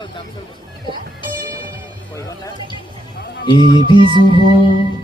Et bisous.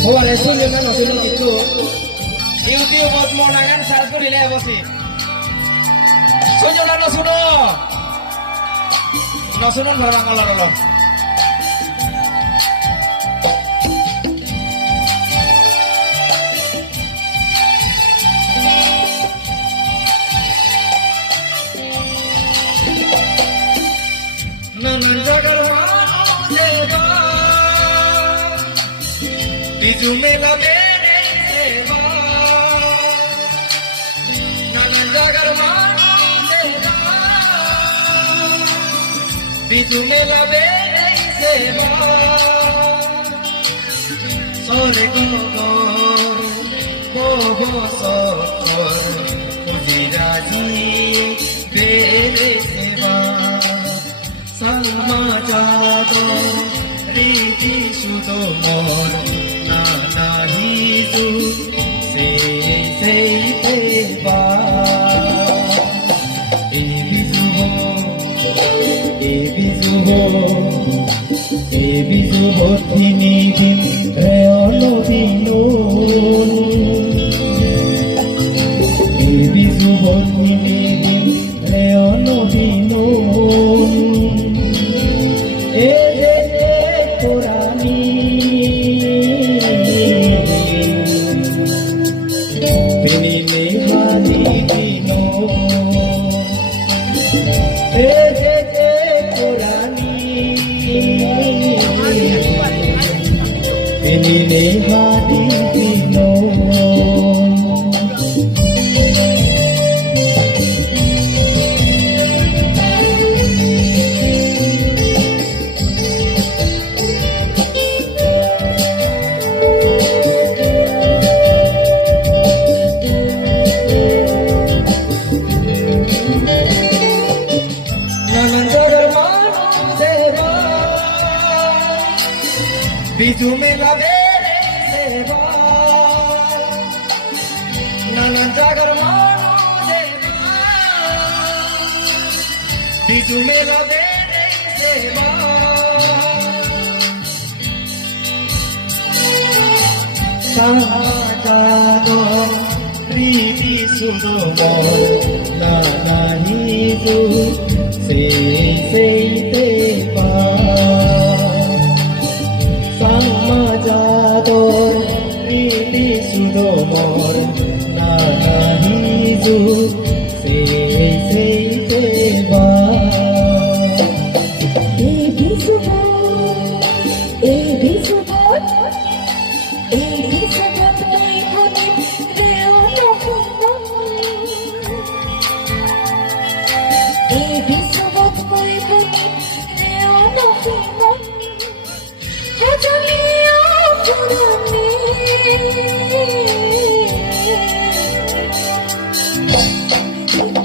Ora suyo kan suno itu. Iu-iu buat monangan sarku dile bosi. Suyo nano suno. No suno barang kalau Biju mela mere seva, nanan jagar mano seva. Biju mela mere seva, sore go sor, mujiraji mere seva. Salma jago riti sudomor. Biju mela mere seva, nanan jagar mano seva. Biju mela mere seva, sahajato priti sudomor, nana hidu sei teva. Samajador priti sudomor nana hizu sei teva.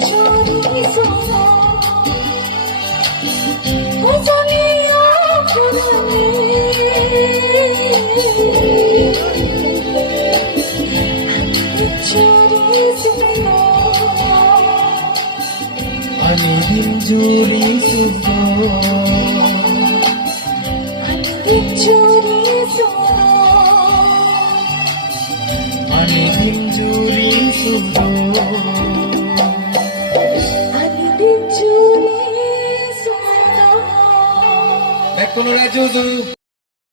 Cho Ani binjuri sugo Ani binjuri sugo Back to Raju.